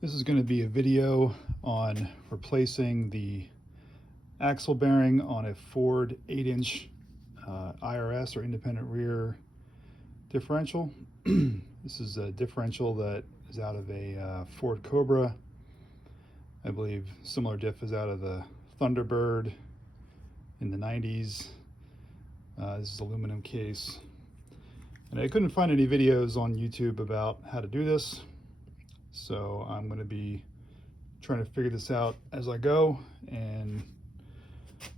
This is going to be a video on replacing the axle bearing on a Ford 8-inch IRS or independent rear differential. This is a differential that is out of a Ford Cobra. I believe similar diff is out of the Thunderbird in the 90s. This is aluminum case. And I couldn't find any videos on YouTube about how to do this. So I'm going to be trying to figure this out as I go and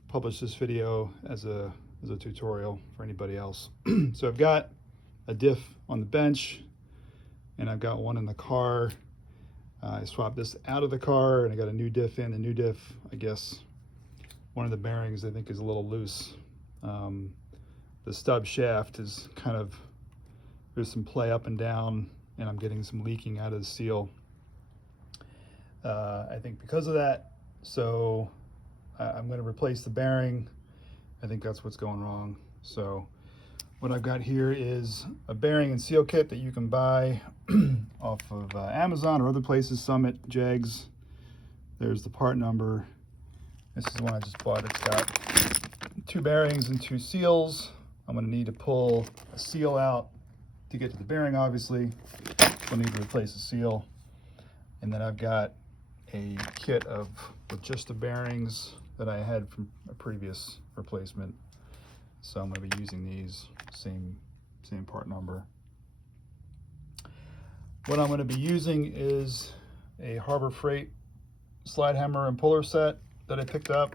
publish this video as a tutorial for anybody else. So I've got a diff on the bench and I've got one in the car. I swapped this out of the car and I got a new diff in. The new diff, I guess one of the bearings I think is a little loose. The stub shaft is kind of, there's some play up and down, and I'm getting some leaking out of the seal. I think because of that, so I'm going to replace the bearing. I think that's what's going wrong. So what I've got here is a bearing and seal kit that you can buy off of Amazon or other places, Summit, Jegs. There's the part number. This is the one I just bought. It's got 2 bearings and 2 seals. I'm going to need to pull a seal out to get to the bearing, obviously. I'll need to replace the seal. And then I've got a kit with just the bearings that I had from a previous replacement. So I'm going to be using these, same part number. What I'm going to be using is a Harbor Freight slide hammer and puller set that I picked up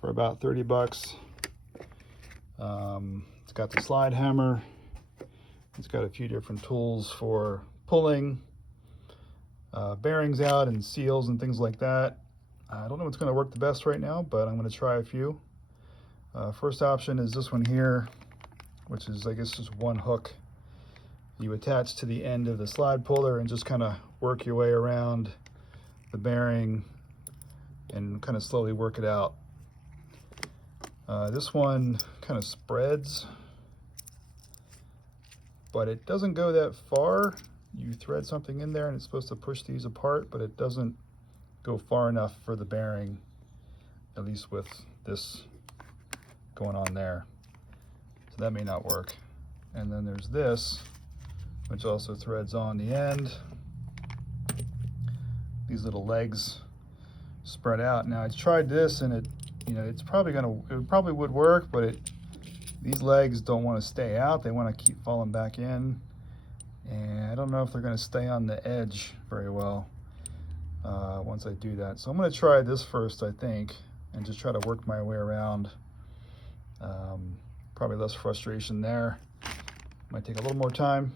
for about 30 bucks. It's got the slide hammer. It's got a few different tools for pulling bearings out and seals and things like that. I don't know what's going to work the best right now, but I'm going to try a few. First option is this one here, which is, I guess, just one hook. You attach to the end of the slide puller and just kind of work your way around the bearing and kind of slowly work it out. This one kind of spreads, but it doesn't go that far. You thread something in there and it's supposed to push these apart, but it doesn't go far enough for the bearing, at least with this going on there. So that may not work. And then there's this, which also threads on the end. These little legs spread out. Now I tried this and it probably would work, but these legs don't want to stay out. They want to keep falling back in. And I don't know if they're going to stay on the edge very well once I do that. So I'm going to try this first, I think, and just try to work my way around. Probably less frustration there. Might take a little more time,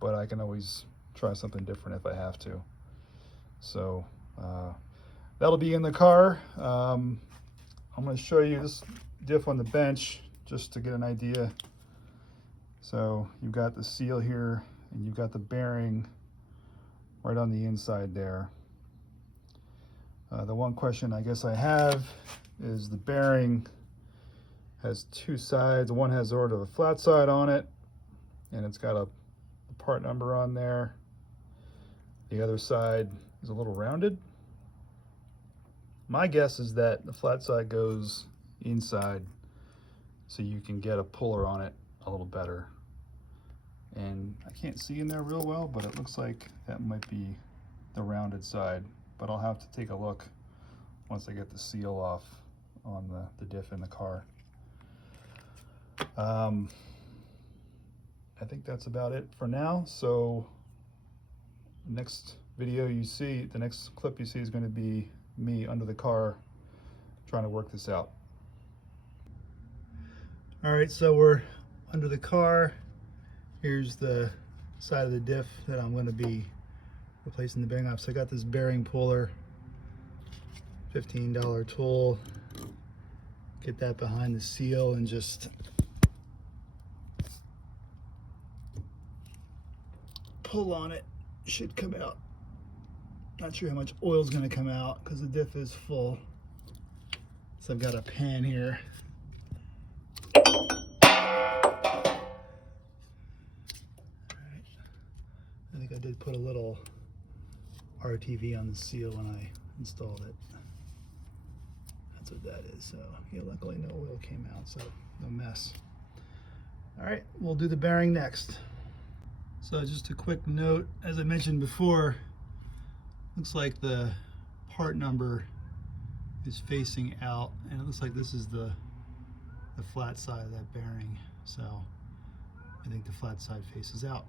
but I can always try something different if I have to. So that'll be in the car. I'm going to show you this diff on the bench just to get an idea. So you've got the seal here and you've got the bearing right on the inside there. The one question I guess I have is the bearing has 2 sides. One has sort of a flat side on it and it's got a part number on there. The other side is a little rounded. My guess is that the flat side goes inside so you can get a puller on it a little better. And I can't see in there real well, but it looks like that might be the rounded side. But I'll have to take a look once I get the seal off on the diff in the car. I think that's about it for now. So next video you see, the next clip you see is going to be me under the car trying to work this out. All right, so we're under the car. Here's the side of the diff that I'm going to be replacing the bearing off. So I got this bearing puller, $15 tool. Get that behind the seal and just pull on it. Should come out. Not sure how much oil is going to come out because the diff is full. So I've got a pan here. I think I did put a little RTV on the seal when I installed it. That's what that is. So yeah, luckily no oil came out, so no mess. All right, we'll do the bearing next. So just a quick note, as I mentioned before, looks like the part number is facing out, and it looks like this is the flat side of that bearing. So I think the flat side faces out.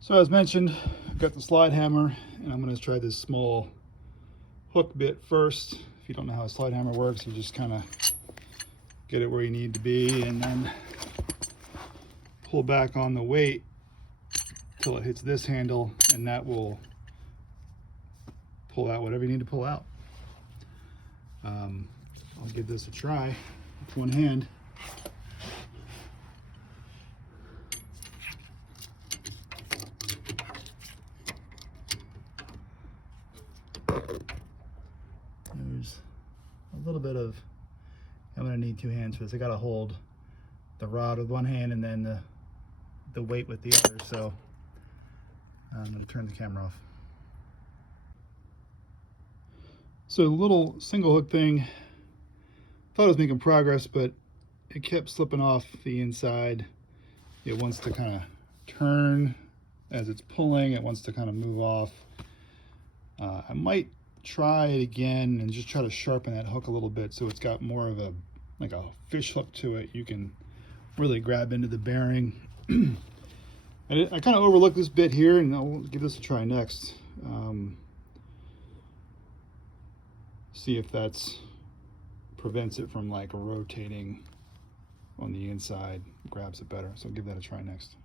So as mentioned, I've got the slide hammer, and I'm going to try this small hook bit first. If you don't know how a slide hammer works, you just kind of get it where you need to be and then pull back on the weight till it hits this handle, and that will pull out whatever you need to pull out. I'll give this a try with one hand. There's a little bit of, I'm gonna need two hands for this. I gotta hold the rod with one hand and then the weight with the other. So I'm gonna turn the camera off. So the little single hook thing, thought I was making progress, but it kept slipping off the inside. It wants to kind of turn as it's pulling. It wants to kind of move off. I might try it again and just try to sharpen that hook a little bit so it's got more of a like a fish hook to it. You can really grab into the bearing. I kind of overlooked this bit here, and I'll give this a try next. See if that's prevents it from like rotating on the inside, grabs it better. So I'll give that a try next.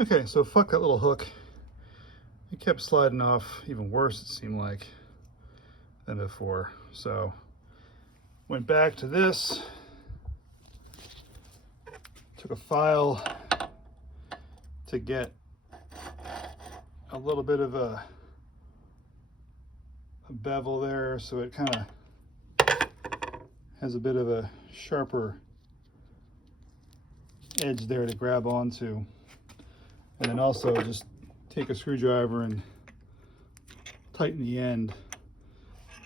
Okay, so fuck that little hook. It kept sliding off even worse, it seemed like, than before. So went back to this, took a file to get a little bit of a bevel there, so it kind of has a bit of a sharper edge there to grab onto. And then also just take a screwdriver and tighten the end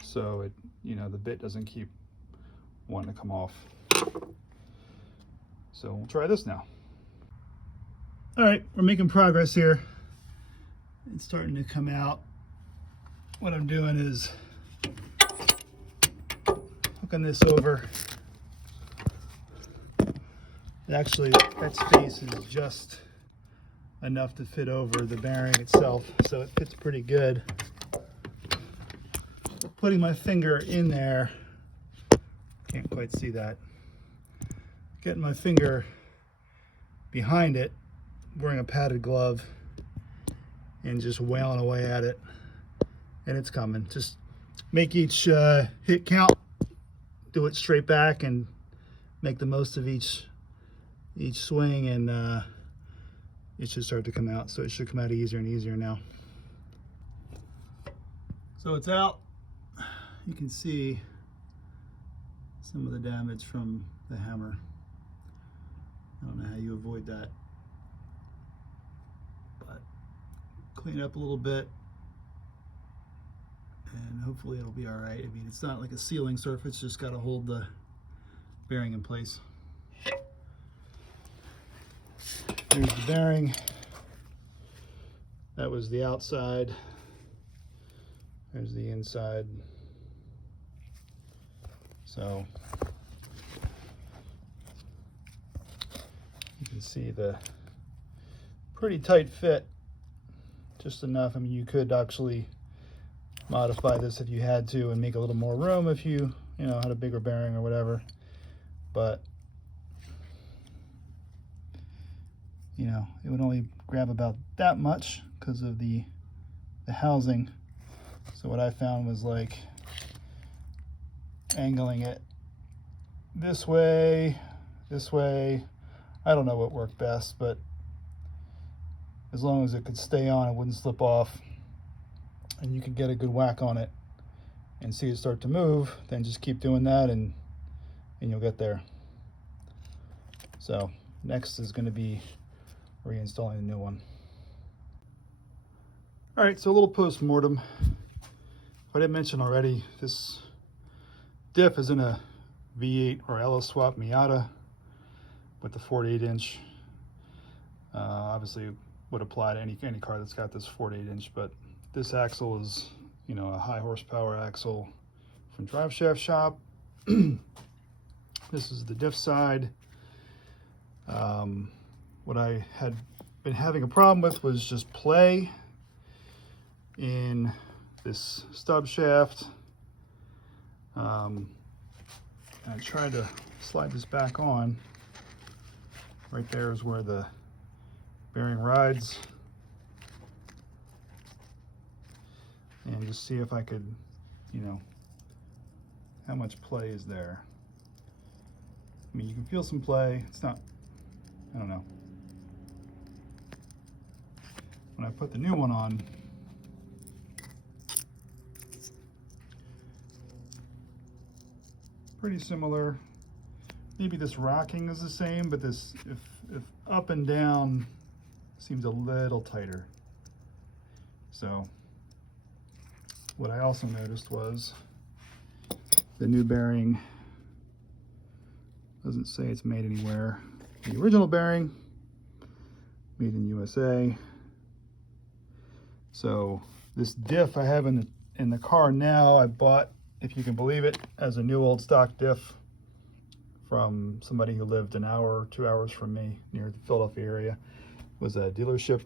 so it, you know, the bit doesn't keep wanting to come off. So we'll try this now. All right, we're making progress here. It's starting to come out. What I'm doing is hooking this over. Actually, that space is just enough to fit over the bearing itself, so it fits pretty good. Putting my finger in there, can't quite see that. Getting my finger behind it, wearing a padded glove, and just wailing away at it, and it's coming. Just make each hit count, do it straight back, and make the most of each swing, and it should start to come out. So it should come out easier and easier now. So it's out. You can see some of the damage from the hammer. I don't know how you avoid that, but clean it up a little bit and hopefully it'll be all right. I mean, it's not like a sealing surface, just got to hold the bearing in place. Here's the bearing. That was the outside. There's the inside. So you can see the pretty tight fit, just enough. I mean, you could actually modify this if you had to and make a little more room if you know, had a bigger bearing or whatever. But you know, it would only grab about that much because of the housing. So what I found was like angling it this way. I don't know what worked best, but as long as it could stay on, it wouldn't slip off, and you could get a good whack on it and see it start to move, then just keep doing that and you'll get there. So next is going to be reinstalling the new one. All right, so a little post-mortem. I didn't mention already, this diff is in a V8 or LS swap Miata with the 48-inch. Obviously would apply to any car that's got this 48-inch, but this axle is, you know, a high horsepower axle from Drive Shaft Shop. This is the diff side. What I had been having a problem with was just play in this stub shaft. And I tried to slide this back on. Right there is where the bearing rides. And just see if I could, you know, how much play is there. I mean, you can feel some play. It's not, I don't know. When I put the new one on, pretty similar. Maybe this rocking is the same, but this, if up and down, seems a little tighter. So what I also noticed was the new bearing doesn't say it's made anywhere. The original bearing, made in USA. So this diff I have in the car now, I bought, if you can believe it, as a new old stock diff from somebody who lived an hour or 2 hours from me near the Philadelphia area. It was a dealership,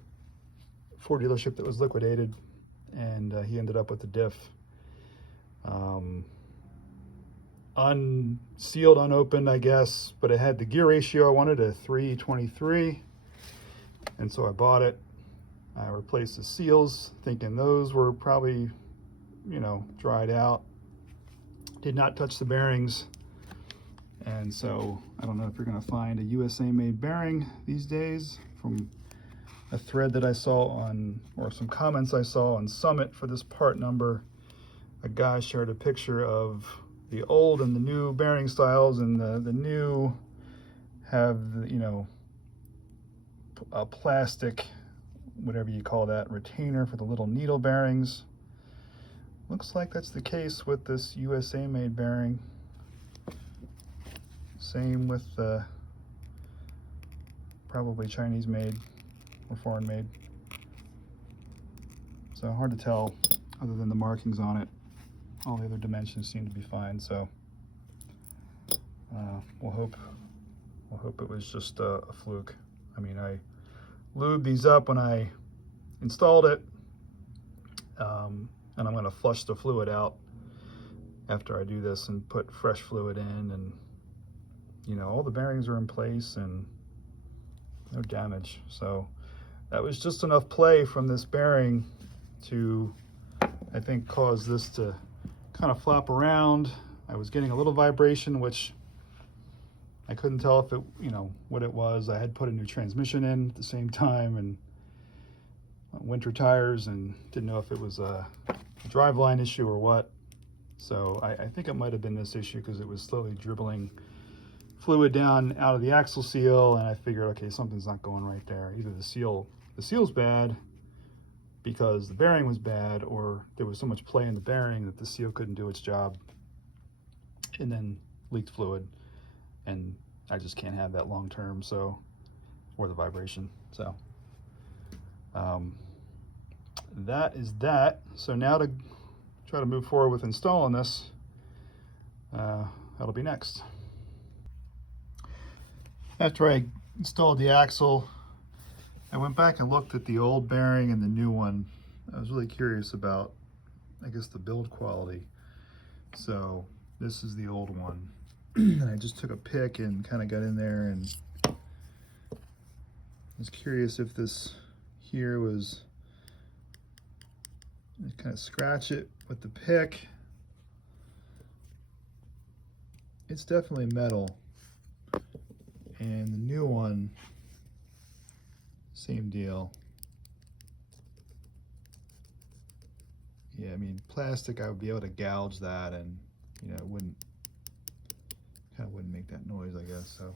Ford dealership that was liquidated, and he ended up with the diff. Unsealed, unopened, I guess, but it had the gear ratio I wanted, a 3:23, and so I bought it. I replaced the seals, thinking those were probably, you know, dried out. Did not touch the bearings, and so I don't know if you're going to find a USA made bearing these days. From a thread that I saw on, or some comments I saw on Summit for this part number, a guy shared a picture of the old and the new bearing styles, and the new have, you know, a plastic, whatever you call that, retainer for the little needle bearings. Looks like that's the case with this USA made bearing. Same with the probably Chinese made or foreign made. So hard to tell other than the markings on it. All the other dimensions seem to be fine, so we'll hope it was just a fluke. I mean, I lubed these up when I installed it, and I'm going to flush the fluid out after I do this and put fresh fluid in, and you know, all the bearings are in place and no damage. So that was just enough play from this bearing to, I think, cause this to kind of flop around. I was getting a little vibration, which I couldn't tell if it, you know, what it was. I had put a new transmission in at the same time, and winter tires, and didn't know if it was a driveline issue or what. So I think it might have been this issue, because it was slowly dribbling fluid down out of the axle seal, and I figured, okay, something's not going right there. Either the seal's bad because the bearing was bad, or there was so much play in the bearing that the seal couldn't do its job and then leaked fluid, and I just can't have that long term, so, or the vibration. So that is that. So now to try to move forward with installing this, that'll be next. After I installed the axle, I went back and looked at the old bearing and the new one. I was really curious about, I guess, the build quality. So this is the old one. And I just took a pick and kind of got in there, and was curious if this here was, kind of scratch it with the pick. It's definitely metal. And the new one, same deal. Yeah, I mean, plastic, I would be able to gouge that, and, you know, it wouldn't, kind of wouldn't make that noise, I guess. So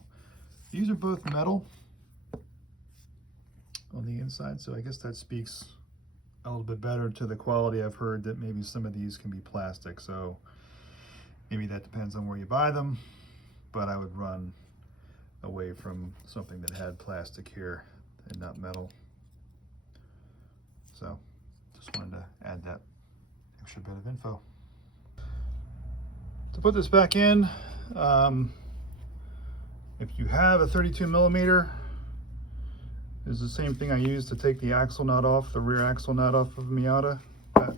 these are both metal on the inside, so I guess that speaks a little bit better to the quality. I've heard that maybe some of these can be plastic, so maybe that depends on where you buy them, but I would run away from something that had plastic here and not metal. So just wanted to add that extra bit of info. To put this back in, if you have a 32 millimeter, is the same thing I used to take the axle nut off, the rear axle nut off of Miata. That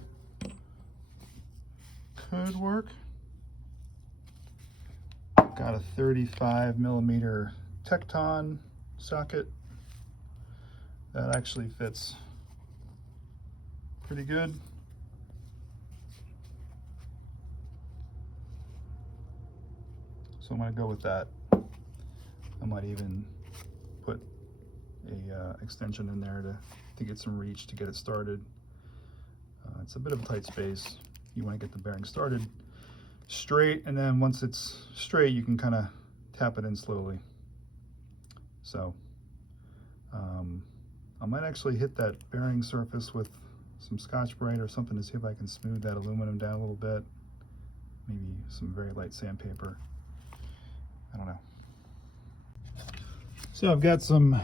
could work. Got a 35 millimeter Tecton socket that actually fits pretty good. So I'm gonna go with that. I might even put a extension in there to get some reach to get it started. It's a bit of a tight space. You want to get the bearing started straight, and then once it's straight, you can kind of tap it in slowly. So I might actually hit that bearing surface with some Scotch-Brite or something to see if I can smooth that aluminum down a little bit. Maybe some very light sandpaper. I don't know. So I've got some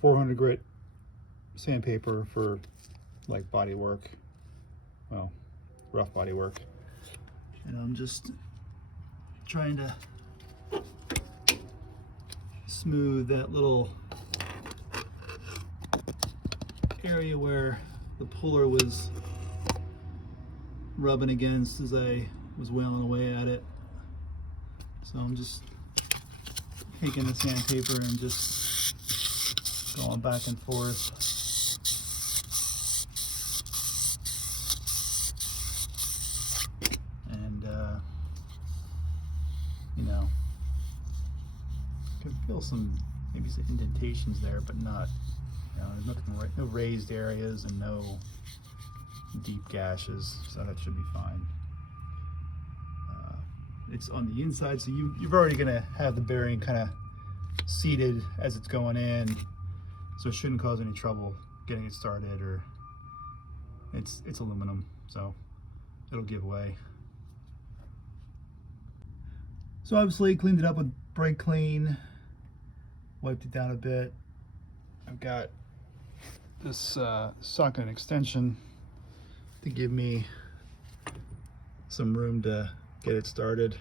400 grit sandpaper for like body work, well, rough body work, and I'm just trying to smooth that little area where the puller was rubbing against as I was wailing away at it. So I'm just taking the sandpaper and just going back and forth. And you know, you can feel maybe some indentations there, but not, you know, there's nothing, no raised areas and no deep gashes, so that should be fine. It's on the inside, so you're already gonna have the bearing kind of seated as it's going in, so it shouldn't cause any trouble getting it started, or it's aluminum, so it'll give way. So obviously cleaned it up with brake clean, wiped it down a bit. I've got this socket extension to give me some room to get it started.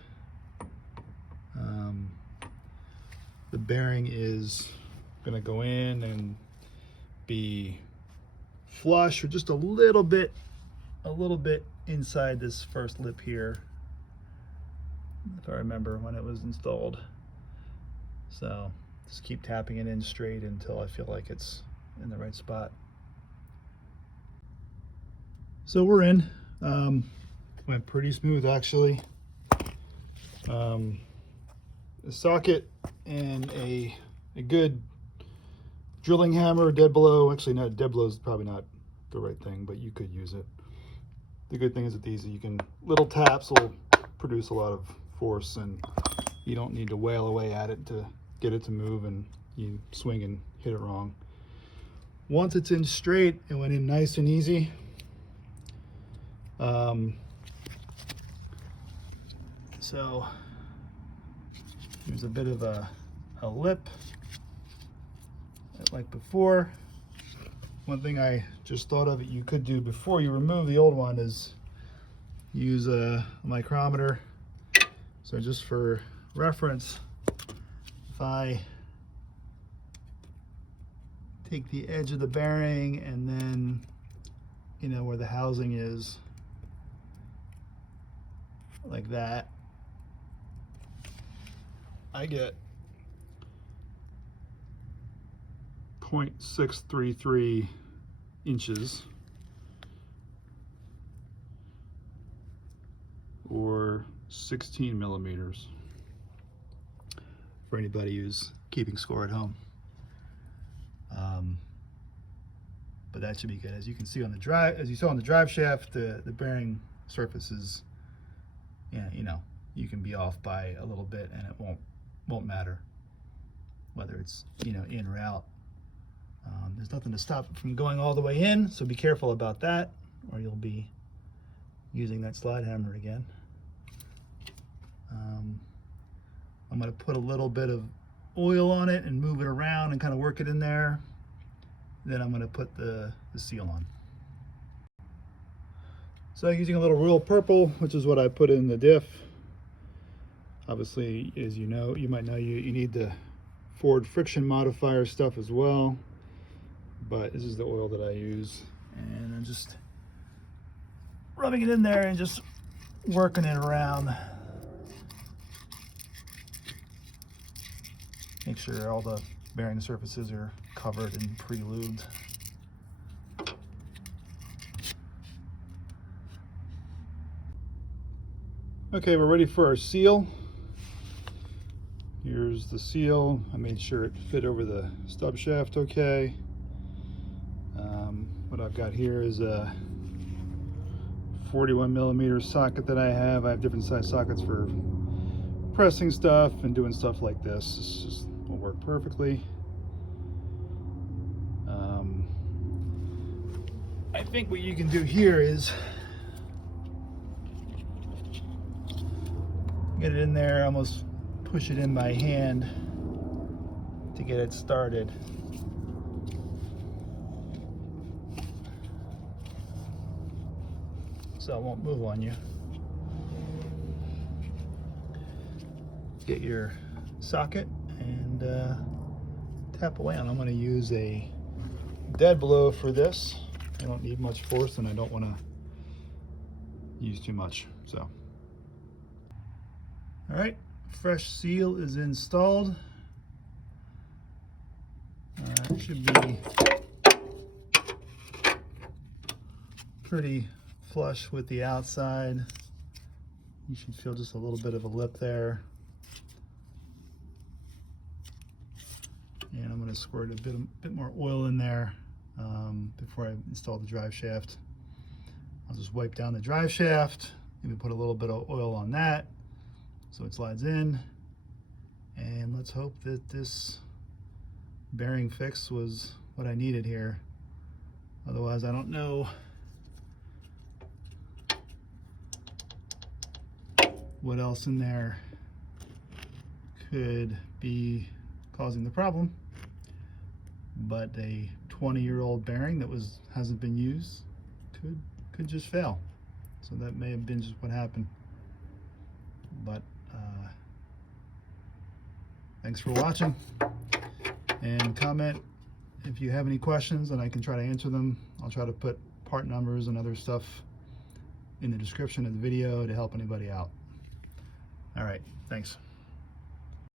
The bearing is going to go in and be flush, or just a little bit inside this first lip here, if I remember when it was installed. So just keep tapping it in straight until I feel like it's in the right spot. So we're in. Went pretty smooth actually. A socket and a good drilling hammer, dead blow. Actually, no, dead blow is probably not the right thing, but you could use it. The good thing is with these, little taps will produce a lot of force, and you don't need to wail away at it to get it to move, and you swing and hit it wrong. Once it's in straight, it went in nice and easy. So there's a bit of a lip like before. One thing I just thought of that you could do before you remove the old one is use a micrometer. So just for reference, if I take the edge of the bearing and then, you know, where the housing is, like that, I get 0.633 inches, or 16 millimeters for anybody who's keeping score at home. But that should be good. As you can see on the drive, as you saw on the drive shaft, the bearing surface is, yeah, you know, you can be off by a little bit and it won't matter whether it's, you know, in or out. on. There's nothing to stop it from going all the way in, so be careful about that, or you'll be using that slide hammer again. I'm going to put a little bit of oil on it and move it around and kind of work it in there. Then I'm going to put the seal on. So using a little royal purple, which is what I put in the diff. Obviously, as you know, you might know, you need the Ford friction modifier stuff as well. But this is the oil that I use. And I'm just rubbing it in there and just working it around. Make sure all the bearing surfaces are covered and pre-lubed. Okay, we're ready for our seal. Here's the seal. I made sure it fit over the stub shaft okay. What I've got here is a 41mm socket that I have. I have different size sockets for pressing stuff and doing stuff like this. This just will work perfectly. I think what you can do here is get it in there, almost push it in by hand to get it started. So it won't move on you. Get your socket and tap away on. I'm going to use a dead blow for this. I don't need much force and I don't want to use too much. So, all right, fresh seal is installed. It should be pretty flush with the outside. You should feel just a little bit of a lip there. And I'm going to squirt a bit more oil in there before I install the drive shaft. I'll just wipe down the drive shaft, maybe put a little bit of oil on that so it slides in. And let's hope that this bearing fix was what I needed here. Otherwise, I don't know what else in there could be causing the problem. But a 20-year-old bearing that hasn't been used could just fail. So that may have been just what happened. But thanks for watching, and comment if you have any questions and I can try to answer them. I'll try to put part numbers and other stuff in the description of the video to help anybody out. All right, thanks.